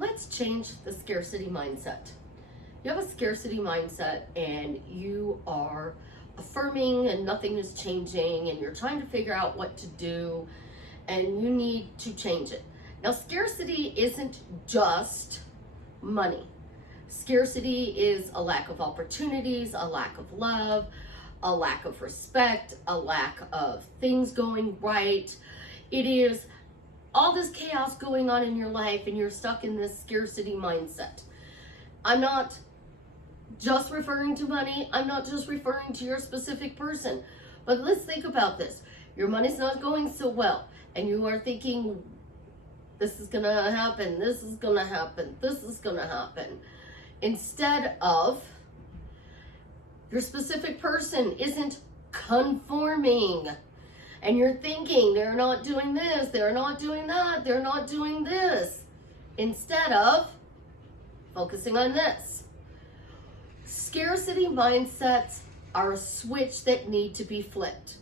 let's change the scarcity mindset. You have a scarcity mindset and you are affirming and nothing is changing and you're trying to figure out what to do and you need to change it. Now, scarcity isn't just money. Scarcity is a lack of opportunities, a lack of love, a lack of respect, a lack of things going right. It is all this chaos going on in your life and you're stuck in this scarcity mindset. I'm not just referring to money. I'm not just referring to your specific person. But let's think about this. Your money's not going so well and you are thinking, this is going to happen, this is going to happen, this is going to happen. Instead of your specific person isn't conforming and you're thinking they're not doing this, they're not doing that, they're not doing this. Instead of focusing on this. Scarcity mindsets are a switch that need to be flipped.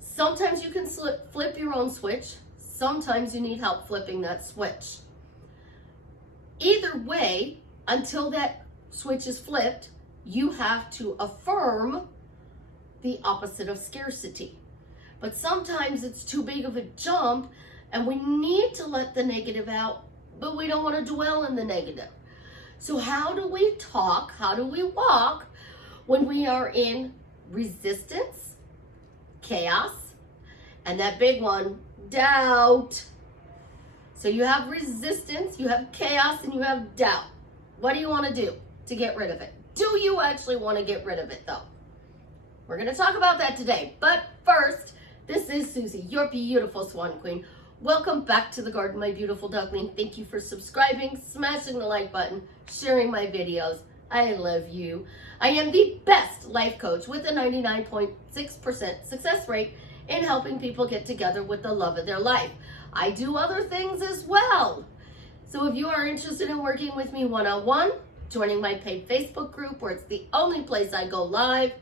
Sometimes you can flip your own switch. Sometimes you need help flipping that switch. Either way, until that switch is flipped, you have to affirm the opposite of scarcity. But sometimes it's too big of a jump and we need to let the negative out, but we don't want to dwell in the negative. So how do we talk? How do we walk when we are in resistance, chaos, and that big one, doubt? So you have resistance, you have chaos, and you have doubt. What do you want to do to get rid of it? Do you actually want to get rid of it though? We're going to talk about that today. But first, this is Susie, your beautiful Swan Queen. Welcome back to the garden, my beautiful duckling. Thank you for subscribing, smashing the like button, sharing my videos. I love you. I am the best life coach with a 99.6% success rate in helping people get together with the love of their life. I do other things as well. So if you are interested in working with me one-on-one, joining my paid Facebook group where it's the only place I go live,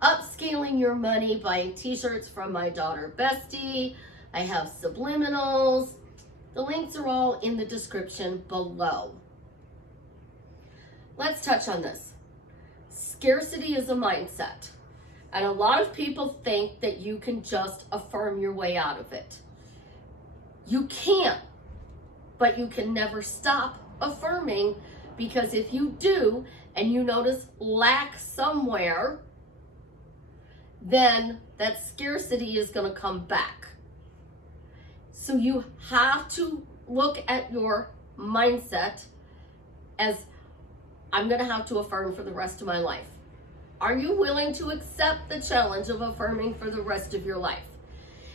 upscaling your money, buying t-shirts from my daughter Bestie, I have subliminals. The links are all in the description below. Let's touch on this. Scarcity is a mindset. And a lot of people think that you can just affirm your way out of it. You can, but you can never stop affirming, because if you do and you notice lack somewhere, then that scarcity is going to come back. So you have to look at your mindset as, I'm going to have to affirm for the rest of my life. Are you willing to accept the challenge of affirming for the rest of your life?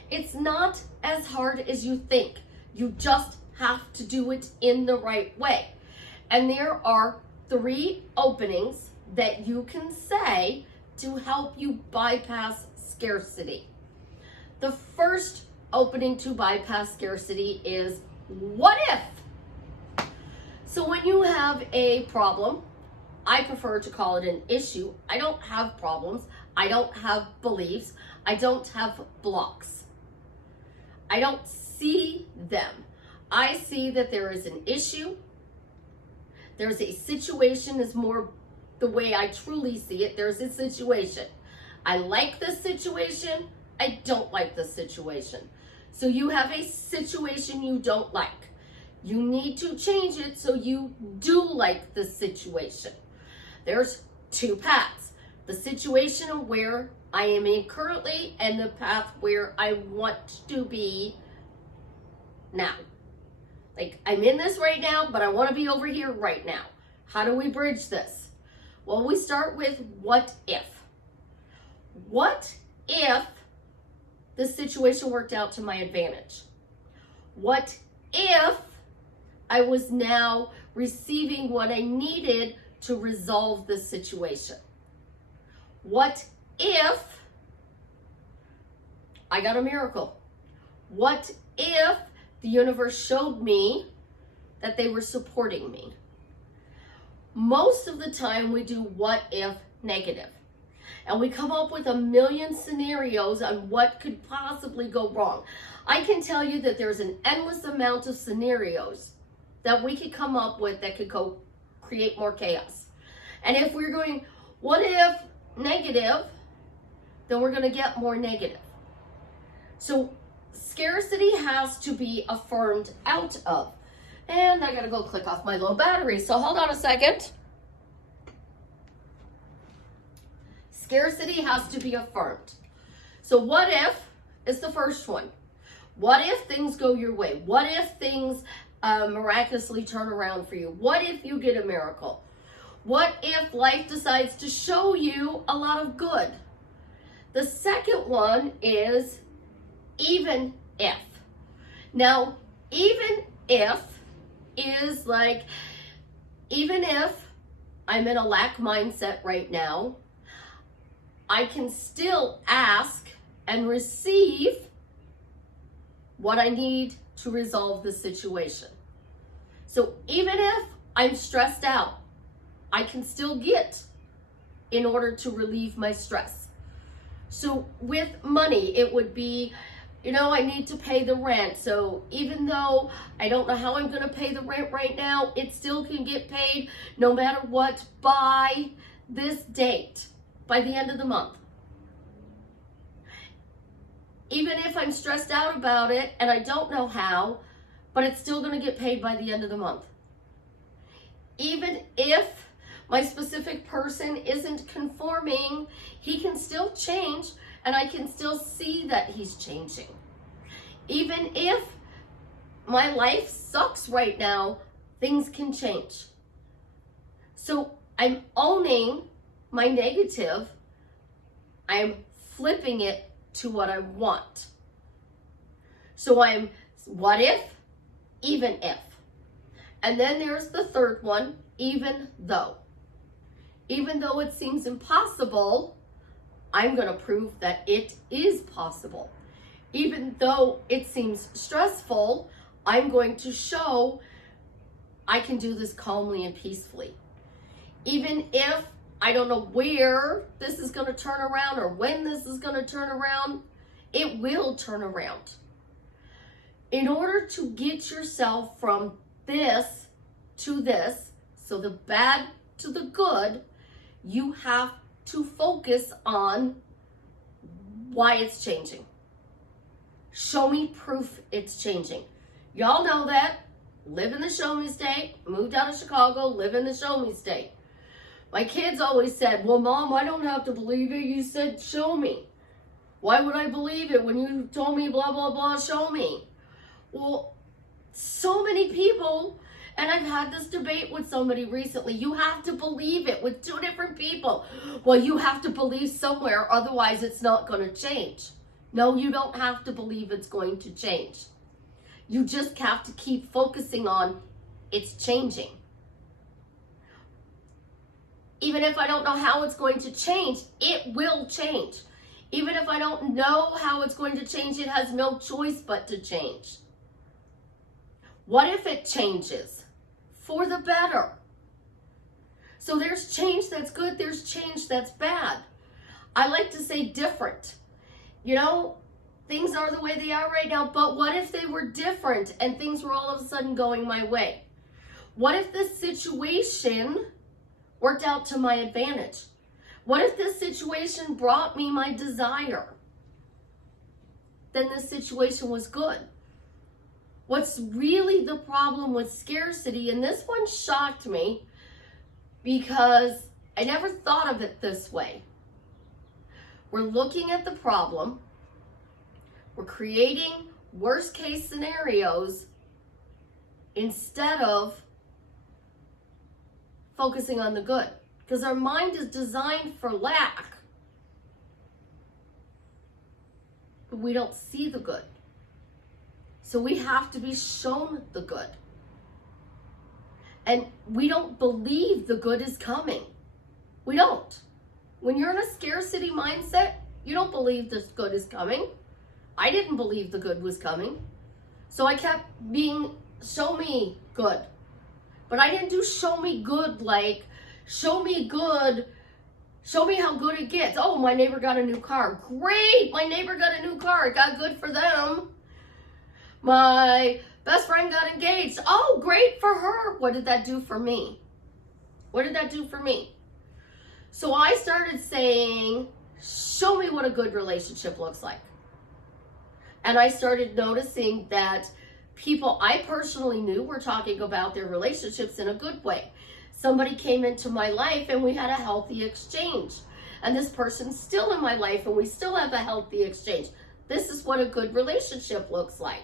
It's not as hard as you think. You just have to do it in the right way. And there are 3 openings that you can say to help you bypass scarcity. The first opening to bypass scarcity is, what if? So when you have a problem, I prefer to call it an issue. I don't have problems. I don't have beliefs. I don't have blocks. I don't see them. I see that there is an issue. There's a situation, is more the way I truly see it. There's a situation. I like this situation. I don't like this situation. So you have a situation you don't like. You need to change it so you do like the situation. There's 2 paths. The situation where I am in currently and the path where I want to be now. Like, I'm in this right now, but I want to be over here right now. How do we bridge this? Well, we start with what if. What if the situation worked out to my advantage? What if I was now receiving what I needed to resolve this situation? What if I got a miracle? What if the universe showed me that they were supporting me? Most of the time we do what if negative. And we come up with a million scenarios on what could possibly go wrong. I can tell you that there's an endless amount of scenarios that we could come up with that could go create more chaos. And if we're going, what if negative, then we're going to get more negative. So scarcity has to be affirmed out of. And I got to go click off my low battery. So hold on a second. Scarcity has to be affirmed. So what if is the first one. What if things go your way? What if things miraculously turn around for you? What if you get a miracle? What if life decides to show you a lot of good? The second one is even if. Now, even if is like, even if I'm in a lack mindset right now, I can still ask and receive what I need to resolve the situation. So even if I'm stressed out, I can still get in order to relieve my stress. So with money, it would be, I need to pay the rent. So even though I don't know how I'm going to pay the rent right now, it still can get paid no matter what by this date, by the end of the month. Even if I'm stressed out about it and I don't know how, but it's still going to get paid by the end of the month. Even if my specific person isn't conforming, he can still change and I can still see that he's changing. Even if my life sucks right now, things can change. So I'm owning my negative. I'm flipping it to what I want. So I'm what if, even if. And then there's the third one, even though. Even though it seems impossible, I'm going to prove that it is possible. Even though it seems stressful, I'm going to show I can do this calmly and peacefully. Even if I don't know where this is going to turn around or when this is going to turn around, it will turn around. In order to get yourself from this to this, so the bad to the good, you have to focus on why it's changing. Show me proof it's changing. Y'all know that. Live in the show me state. Moved out of Chicago. Live in the show me state. My kids always said, well, Mom, I don't have to believe it. You said, show me. Why would I believe it when you told me blah, blah, blah, show me? Well, so many people, and I've had this debate with somebody recently, you have to believe it with two different people. Well, you have to believe somewhere, otherwise it's not going to change. No, you don't have to believe it's going to change. You just have to keep focusing on it's changing. Even if I don't know how it's going to change, it will change. Even if I don't know how it's going to change, it has no choice but to change. What if it changes for the better? So there's change that's good, there's change that's bad. I like to say different. Things are the way they are right now, but what if they were different and things were all of a sudden going my way? What if this situation worked out to my advantage? What if this situation brought me my desire? Then this situation was good. What's really the problem with scarcity, and this one shocked me because I never thought of it this way. We're looking at the problem. We're creating worst case scenarios instead of focusing on the good. Because our mind is designed for lack. But we don't see the good. So we have to be shown the good. And we don't believe the good is coming. We don't. When you're in a scarcity mindset, you don't believe this good is coming. I didn't believe the good was coming. So I kept being, show me good. But I didn't do show me good like, show me good, show me how good it gets. Oh, my neighbor got a new car. Great, my neighbor got a new car. It got good for them. My best friend got engaged. Oh, great. great for her. What did that do for me? What did that do for me? So I started saying, show me what a good relationship looks like. And I started noticing that people I personally knew were talking about their relationships in a good way. Somebody came into my life and we had a healthy exchange. And this person's still in my life and we still have a healthy exchange. This is what a good relationship looks like.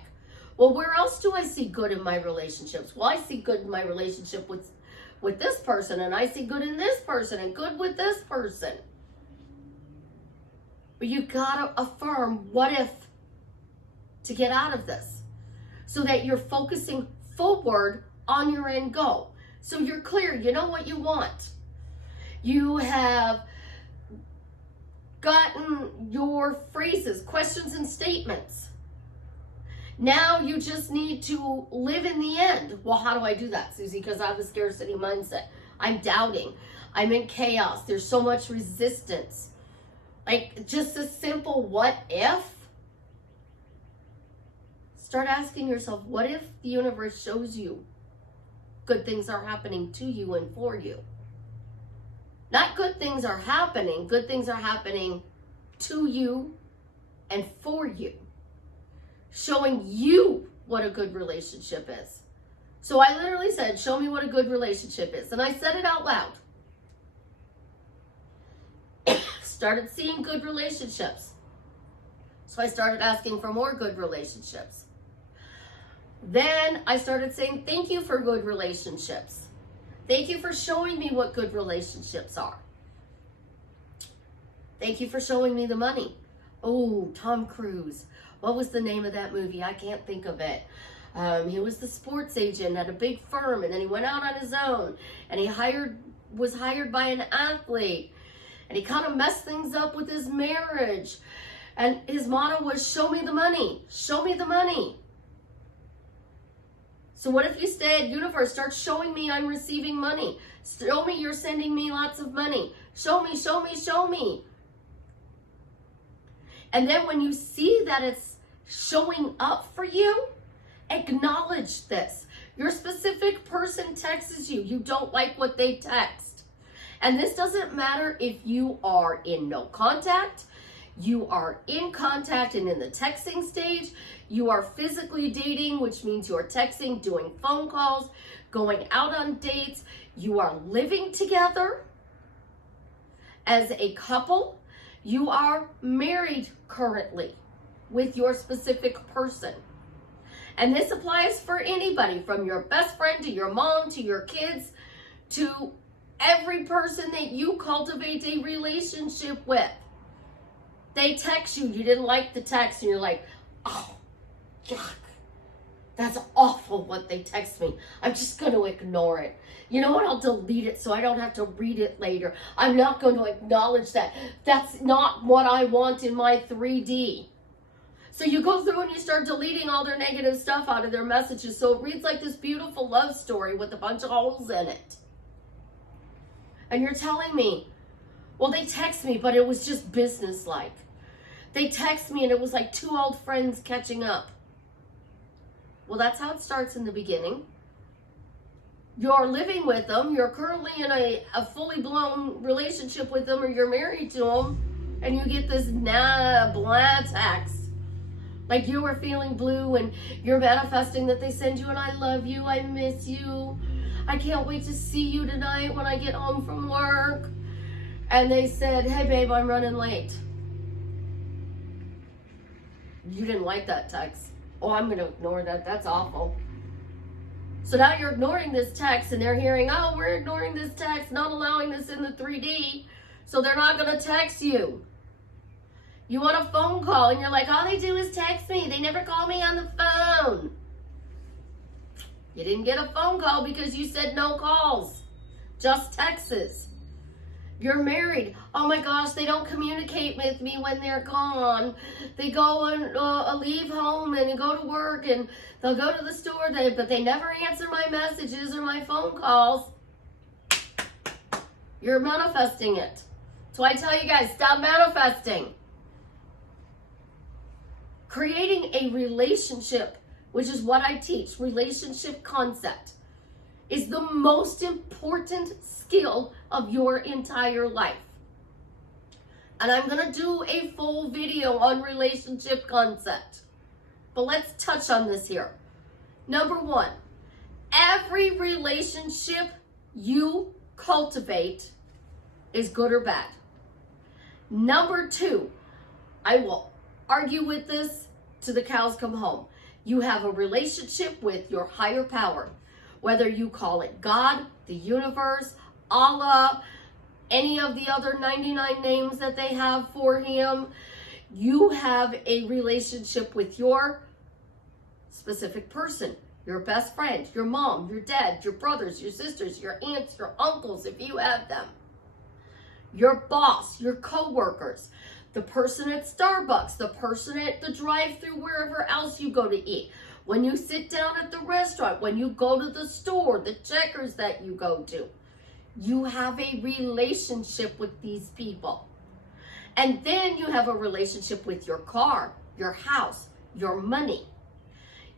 Well, where else do I see good in my relationships? Well, I see good in my relationship with this person, and I see good in this person and good with this person. But you gotta affirm what if to get out of this, so that you're focusing forward on your end goal. So you're clear, you know what you want. You have gotten your phrases, questions, and statements. Now you just need to live in the end. Well, how do I do that, Susie? Because I have a scarcity mindset. I'm doubting. I'm in chaos. There's so much resistance. Like, just a simple what if? Start asking yourself, what if the universe shows you good things are happening to you and for you? Not good things are happening. Good things are happening to you and for you. Showing you what a good relationship is. So I literally said, show me what a good relationship is. And I said it out loud. Started seeing good relationships. So I started asking for more good relationships. Then I started saying, thank you for good relationships. Thank you for showing me what good relationships are. Thank you for showing me the money. Oh, Tom Cruise. What was the name of that movie? I can't think of it. He was the sports agent at a big firm, and then he went out on his own, and he was hired by an athlete, and he kind of messed things up with his marriage. And his motto was, show me the money. Show me the money. So what if you said, universe, start showing me I'm receiving money. Show me you're sending me lots of money. Show me, show me, show me. And then when you see that it's showing up for you, acknowledge this. Your specific person texts you. You don't like what they text. And this doesn't matter if you are in no contact, you are in contact and in the texting stage, you are physically dating, which means you're texting, doing phone calls, going out on dates, you are living together as a couple, you are married currently with your specific person. And this applies for anybody, from your best friend to your mom to your kids to every person that you cultivate a relationship with. They text you, you didn't like the text, and you're like, oh, yuck, that's awful what they text me. I'm just going to ignore it. You know what? I'll delete it so I don't have to read it later. I'm not going to acknowledge that. That's not what I want in my 3D. So you go through and you start deleting all their negative stuff out of their messages. So it reads like this beautiful love story with a bunch of holes in it. And you're telling me, well, they text me, but it was just businesslike. They text me and it was like two old friends catching up. Well, that's how it starts in the beginning. You're living with them. You're currently in a fully blown relationship with them, or you're married to them, and you get this blah text. Like you were feeling blue and you're manifesting that they send you an I love you, I miss you, I can't wait to see you tonight when I get home from work. And they said, hey babe, I'm running late. You didn't like that text. Oh, I'm going to ignore that. That's awful. So now you're ignoring this text, and they're hearing, oh, we're ignoring this text, not allowing this in the 3D, so they're not going to text you. You want a phone call, and you're like, all they do is text me. They never call me on the phone. You didn't get a phone call because you said no calls, just texts. You're married. Oh my gosh, they don't communicate with me when they're gone. They go and leave home and go to work, and they'll go to the store, but they never answer my messages or my phone calls. You're manifesting it. So I tell you guys, stop manifesting. Creating a relationship, which is what I teach, relationship concept. is the most important skill of your entire life. And I'm going to do a full video on relationship concept. But let's touch on this here. Number one, every relationship you cultivate is good or bad. Number two, I will argue with this till the cows come home. You have a relationship with your higher power, whether you call it God, the universe, Allah, any of the other 99 names that they have for him. You have a relationship with your specific person, your best friend, your mom, your dad, your brothers, your sisters, your aunts, your uncles, if you have them, your boss, your co-workers, the person at Starbucks, the person at the drive-thru, wherever else you go to eat, when you sit down at the restaurant, when you go to the store, the Checkers that you go to. You have a relationship with these people. And then you have a relationship with your car, your house, your money.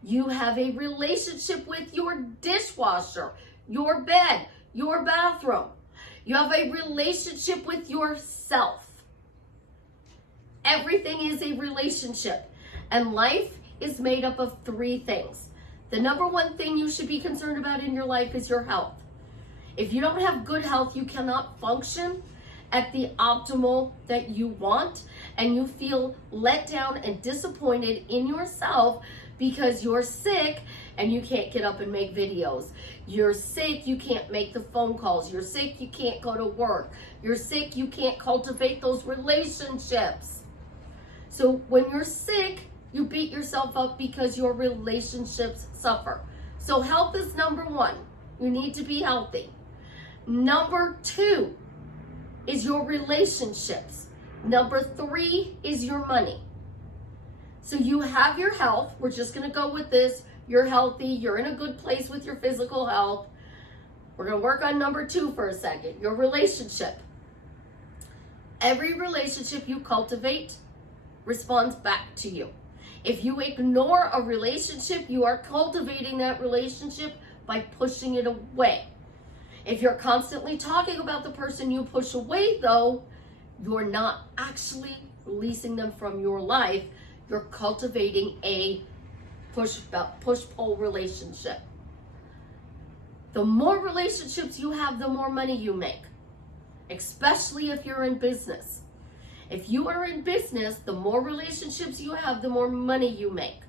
You have a relationship with your dishwasher, your bed, your bathroom. You have a relationship with yourself. Everything is a relationship. And life is made up of three things. The number one thing you should be concerned about in your life is your health. If you don't have good health, you cannot function at the optimal that you want, and you feel let down and disappointed in yourself because you're sick and you can't get up and make videos. You're sick, you can't make the phone calls. You're sick, you can't go to work. You're sick, you can't cultivate those relationships. So when you're sick, you beat yourself up because your relationships suffer. So health is number one. You need to be healthy. Number two is your relationships. Number three is your money. So you have your health. We're just going to go with this. You're healthy. You're in a good place with your physical health. We're going to work on number two for a second. Your relationship. Every relationship you cultivate responds back to you. If you ignore a relationship, you are cultivating that relationship by pushing it away. If you're constantly talking about the person you push away, though, you're not actually releasing them from your life. You're cultivating a push-pull relationship. The more relationships you have, the more money you make, especially if you're in business. If you are in business, the more relationships you have, the more money you make.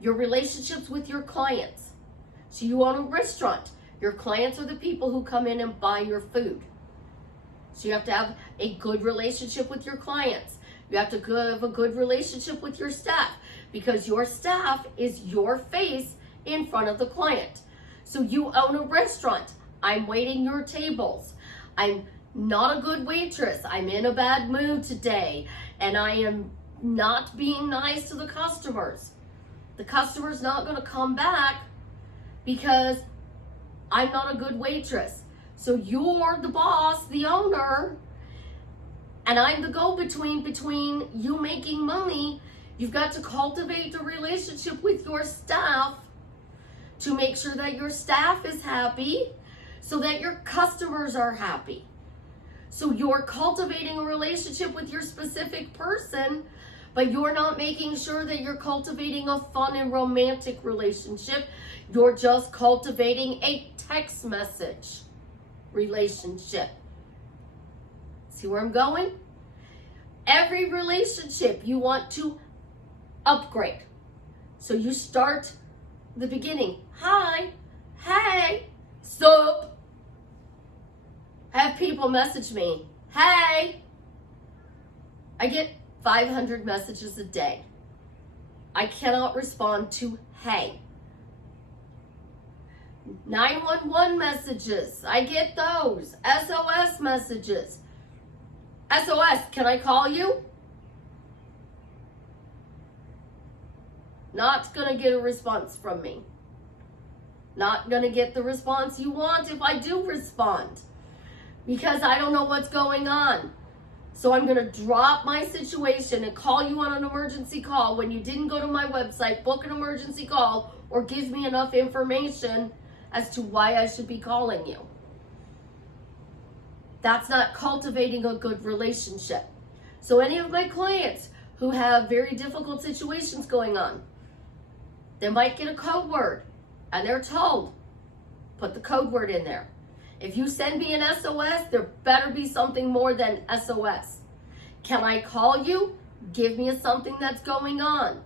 Your relationships with your clients. So you own a restaurant. Your clients are the people who come in and buy your food. So you have to have a good relationship with your clients. You have to have a good relationship with your staff, because your staff is your face in front of the client. So you own a restaurant. I'm waiting your tables. I'm not a good waitress. I'm in a bad mood today, and I am not being nice to the customers. The customer's not going to come back because I'm not a good waitress. So you're the boss, the owner, and I'm the go-between between you making money. You've got to cultivate a relationship with your staff to make sure that your staff is happy so that your customers are happy. So you're cultivating a relationship with your specific person, but you're not making sure that you're cultivating a fun and romantic relationship. You're just cultivating a text message relationship. See where I'm going? Every relationship you want to upgrade. So you start the beginning. Hi, hey, sup. Have people message me. Hey. I get 500 messages a day. I cannot respond to hey. 911 messages, I get those. SOS messages. SOS, can I call you? Not gonna get a response from me. Not gonna get the response you want if I do respond, because I don't know what's going on. So I'm gonna drop my situation and call you on an emergency call when you didn't go to my website, book an emergency call, or give me enough information as to why I should be calling you. That's not cultivating a good relationship. So any of my clients who have very difficult situations going on, they might get a code word and they're told, put the code word in there. If you send me an SOS, there better be something more than SOS. Can I call you? Give me something that's going on.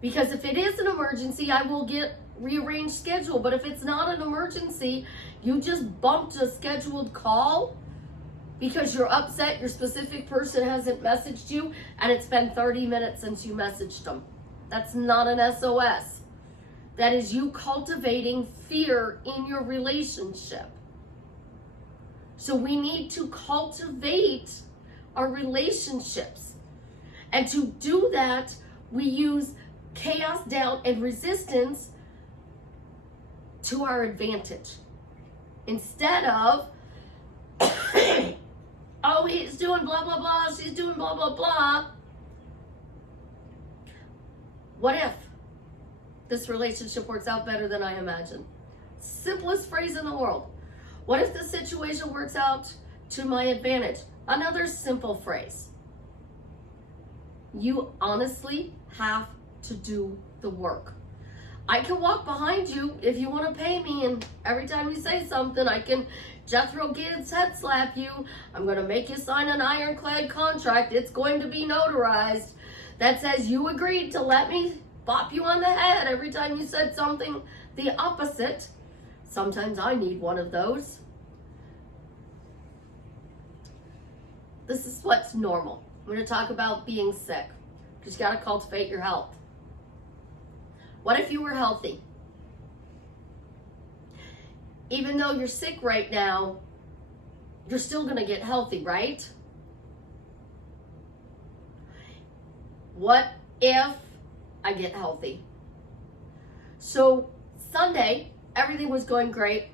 Because if it is an emergency, I will get rearranged schedule. But if it's not an emergency, you just bumped a scheduled call because you're upset your specific person hasn't messaged you and it's been 30 minutes since you messaged them. That's not an SOS. That is you cultivating fear in your relationship. So we need to cultivate our relationships. And to do that, we use chaos, doubt, and resistance to our advantage. Instead of, oh, he's doing blah, blah, blah, she's doing blah, blah, blah. What if this relationship works out better than I imagined? Simplest phrase in the world. What if the situation works out to my advantage? Another simple phrase. You honestly have to do the work. I can walk behind you if you want to pay me, and every time you say something, I can Jethro Gibbs head slap you. I'm going to make you sign an ironclad contract. It's going to be notarized that says you agreed to let me bop you on the head every time you said something the opposite. Sometimes I need one of those. This is what's normal. I'm going to talk about being sick, because you got to cultivate your health. What if you were healthy? Even though you're sick right now, you're still going to get healthy, right? What if I get healthy? So Sunday, everything was going great.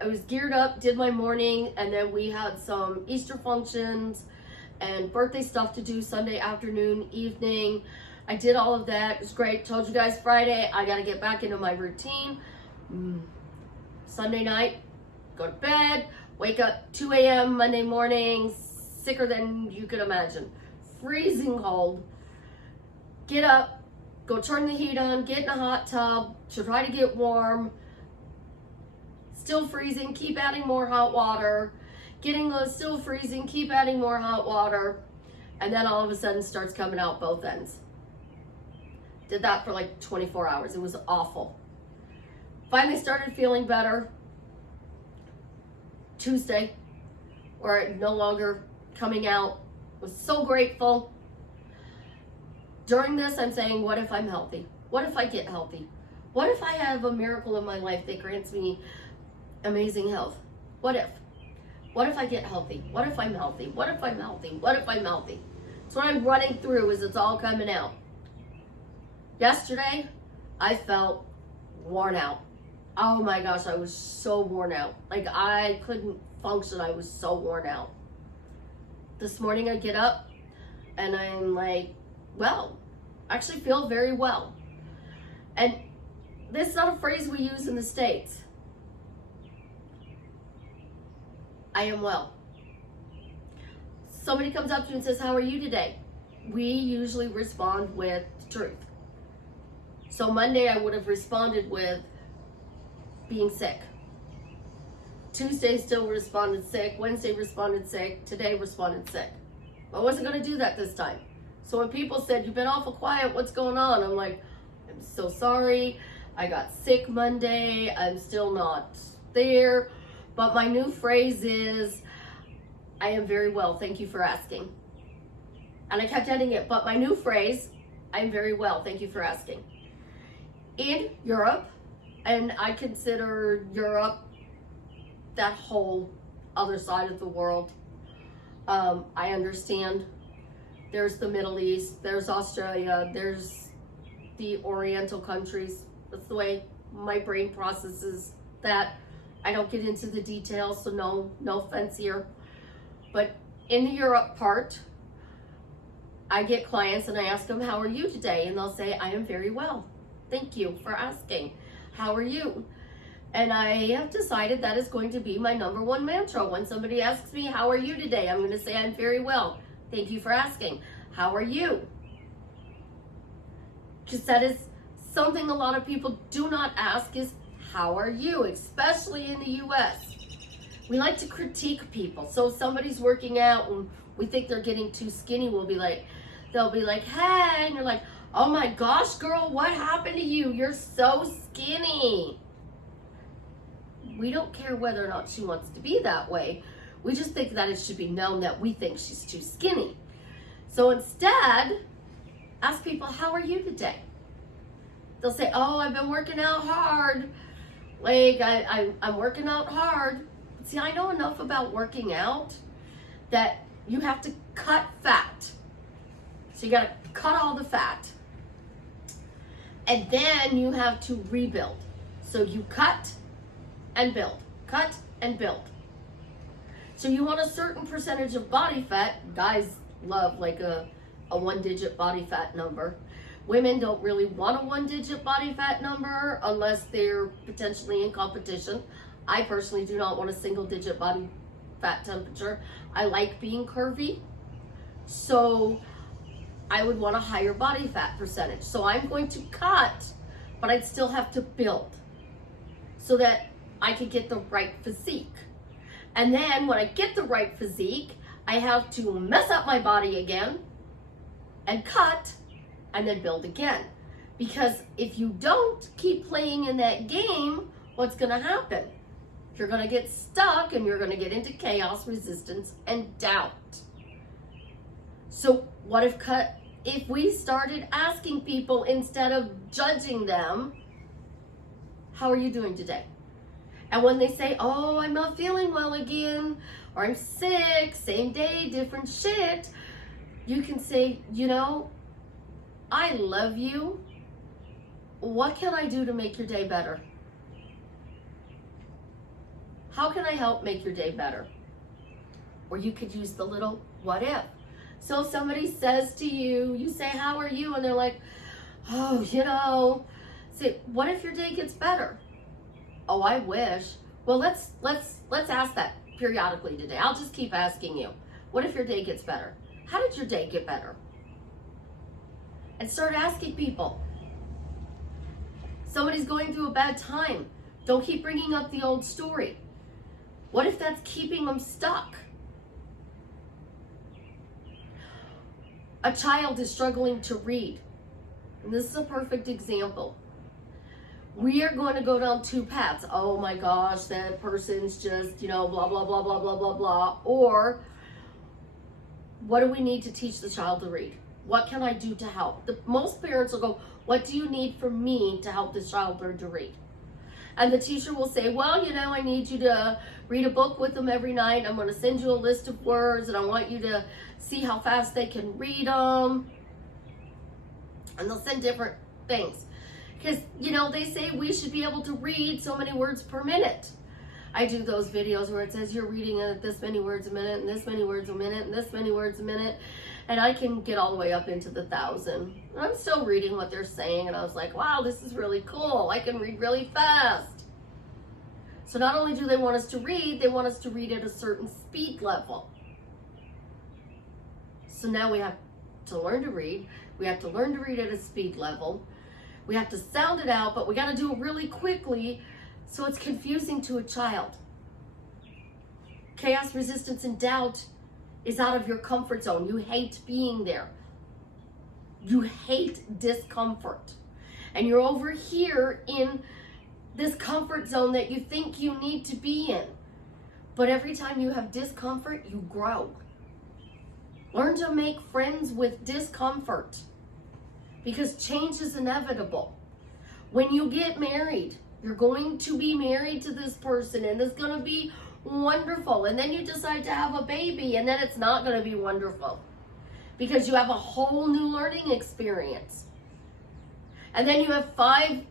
I was geared up, did my morning, and then we had some Easter functions and birthday stuff to do Sunday afternoon, evening. I did all of that. It was great. Told you guys Friday, I got to get back into my routine. Sunday night, go to bed, wake up 2 a.m. Monday morning, sicker than you could imagine. Freezing cold. Get up, go turn the heat on, get in a hot tub to try to get warm. Still freezing, keep adding more hot water. Still freezing, keep adding more hot water. And then all of a sudden starts coming out both ends. Did that for like 24 hours. It was awful. Finally started feeling better Tuesday, where it no longer coming out. Was so grateful. During this, I'm saying, what if I'm healthy? What if I get healthy? What if I have a miracle in my life that grants me amazing health? What if? What if I get healthy? What if I'm healthy? What if I'm healthy? What if I'm healthy? So what I'm running through is it's all coming out. Yesterday, I felt worn out. Oh my gosh, I was so worn out. Like I couldn't function. I was so worn out. This morning I get up and I'm like, well, I actually feel very well. And this is not a phrase we use in the States. I am well. Somebody comes up to you and says, how are you today? We usually respond with truth. So Monday I would have responded with being sick. Tuesday still responded sick. Wednesday responded sick. Today responded sick. I wasn't going to do that this time. So when people said, you've been awful quiet, what's going on? I'm like, I'm so sorry. I got sick Monday. I'm still not there. But my new phrase is, I am very well. Thank you for asking. And I kept ending it. But my new phrase, I'm very well. Thank you for asking. In Europe, and I consider Europe that whole other side of the world. I understand there's the Middle East, there's Australia, there's the Oriental countries. That's the way my brain processes that. I don't get into the details, so no offense here. But in the Europe part, I get clients and I ask them, how are you today? And they'll say, I am very well. Thank you for asking. How are you? And I have decided that is going to be my number one mantra. When somebody asks me, how are you today? I'm going to say, I'm very well. Thank you for asking. How are you? Because that is something a lot of people do not ask is, how are you? Especially in the US. We like to critique people. So if somebody's working out and we think they're getting too skinny, they'll be like, hey, and you're like, oh my gosh, girl, what happened to you? You're so skinny. We don't care whether or not she wants to be that way. We just think that it should be known that we think she's too skinny. So instead, ask people, how are you today? They'll say, oh, I've been working out hard. Like, I'm working out hard. See, I know enough about working out that you have to cut fat. So you got to cut all the fat. And then you have to rebuild. So you cut and build. Cut and build. So you want a certain percentage of body fat. Guys love like a one-digit body fat number. Women don't really want a one-digit body fat number unless they're potentially in competition. I personally do not want a single-digit body fat temperature. I like being curvy, so I would want a higher body fat percentage. So I'm going to cut, but I'd still have to build so that I could get the right physique. And then when I get the right physique, I have to mess up my body again and cut and then build again. Because if you don't keep playing in that game, what's gonna happen? You're gonna get stuck and you're gonna get into chaos, resistance, and doubt. So what if we started asking people instead of judging them, how are you doing today? And when they say, oh, I'm not feeling well again, or I'm sick, same day, different shit, you can say, you know, I love you. What can I do to make your day better? How can I help make your day better? Or you could use the little what if. So if somebody says to you, you say, how are you? And they're like, oh, you know, say, what if your day gets better? Oh, I wish. Well, let's ask that periodically today. I'll just keep asking you. What if your day gets better? How did your day get better? And start asking people. Somebody's going through a bad time. Don't keep bringing up the old story. What if that's keeping them stuck? A child is struggling to read. And this is a perfect example. We are going to go down two paths. Oh my gosh, that person's just, you know, blah, blah, blah, blah, blah, blah, blah. Or what do we need to teach the child to read? What can I do to help? Most parents will go, what do you need from me to help this child learn to read? And the teacher will say, well, you know, I need you to read a book with them every night. I'm going to send you a list of words and I want you to see how fast they can read them. And they'll send different things. Because, you know, they say we should be able to read so many words per minute. I do those videos where it says you're reading this many words a minute and this many words a minute and this many words a minute. And I can get all the way up into the 1,000. And I'm still reading what they're saying. And I was like, wow, this is really cool. I can read really fast. So not only do they want us to read, they want us to read at a certain speed level. So now we have to learn to read. We have to learn to read at a speed level. We have to sound it out, but we got to do it really quickly so it's confusing to a child. Chaos, resistance, and doubt is out of your comfort zone. You hate being there. You hate discomfort. And you're over here in this comfort zone that you think you need to be in. But every time you have discomfort, you grow. Learn to make friends with discomfort. Because change is inevitable. When you get married, you're going to be married to this person and it's going to be wonderful. And then you decide to have a baby and then it's not going to be wonderful. Because you have a whole new learning experience. And then you have 5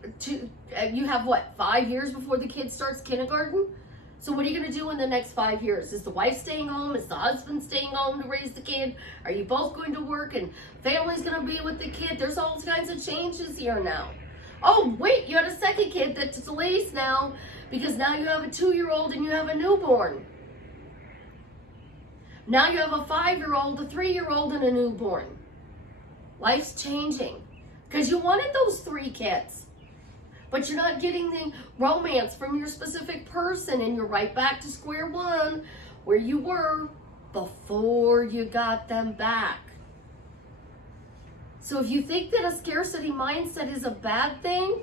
years before the kid starts kindergarten? So what are you going to do in the next 5 years? Is the wife staying home? Is the husband staying home to raise the kid? Are you both going to work and family's going to be with the kid? There's all kinds of changes here now. Oh, wait, you had a second kid that's released now because now you have a 2-year-old and you have a newborn. Now you have a 5-year-old, a 3-year-old, and a newborn. Life's changing because you wanted those 3 kids, but you're not getting the romance from your specific person, and you're right back to square one where you were before you got them back. So if you think that a scarcity mindset is a bad thing,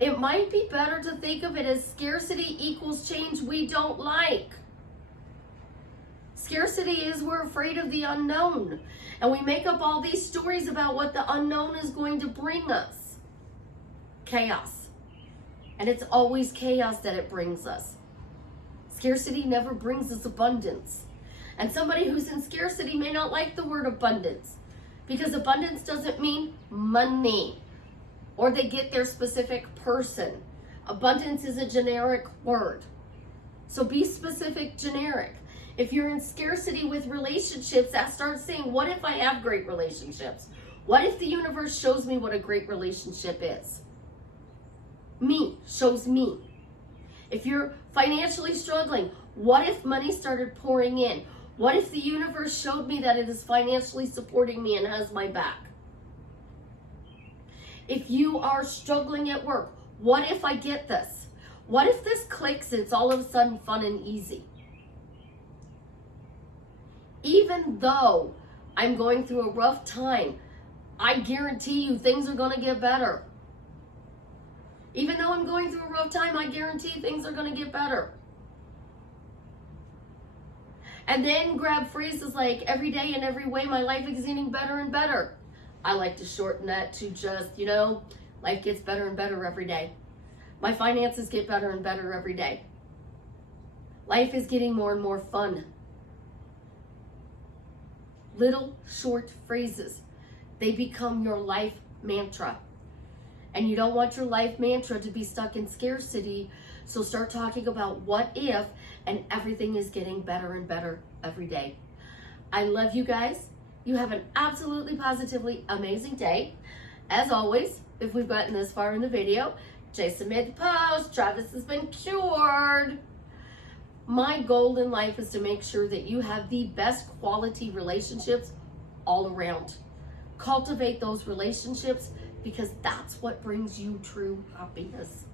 it might be better to think of it as scarcity equals change we don't like. Scarcity is we're afraid of the unknown, and we make up all these stories about what the unknown is going to bring us. Chaos. And it's always chaos that it brings us. Scarcity never brings us abundance. And somebody who's in scarcity may not like the word abundance, because abundance doesn't mean money, or they get their specific person. Abundance is a generic word. So be specific, generic. If you're in scarcity with relationships, that starts saying, what if I have great relationships? What if the universe shows me what a great relationship is? Shows me. If you're financially struggling, what if money started pouring in? What if the universe showed me that it is financially supporting me and has my back? If you are struggling at work, what if I get this? What if this clicks and it's all of a sudden fun and easy? Even though I'm going through a rough time, I guarantee you things are going to get better. Even though I'm going through a rough time, I guarantee things are going to get better. And then grab phrases like, every day in every way, my life is getting better and better. I like to shorten that to just, life gets better and better every day. My finances get better and better every day. Life is getting more and more fun. Little short phrases. They become your life mantra. And you don't want your life mantra to be stuck in scarcity. So start talking about what if, and everything is getting better and better every day. I love you guys. You have an absolutely positively amazing day. As always, if we've gotten this far in the video, Jason made the post, Travis has been cured. My goal in life is to make sure that you have the best quality relationships all around. Cultivate those relationships, because that's what brings you true happiness.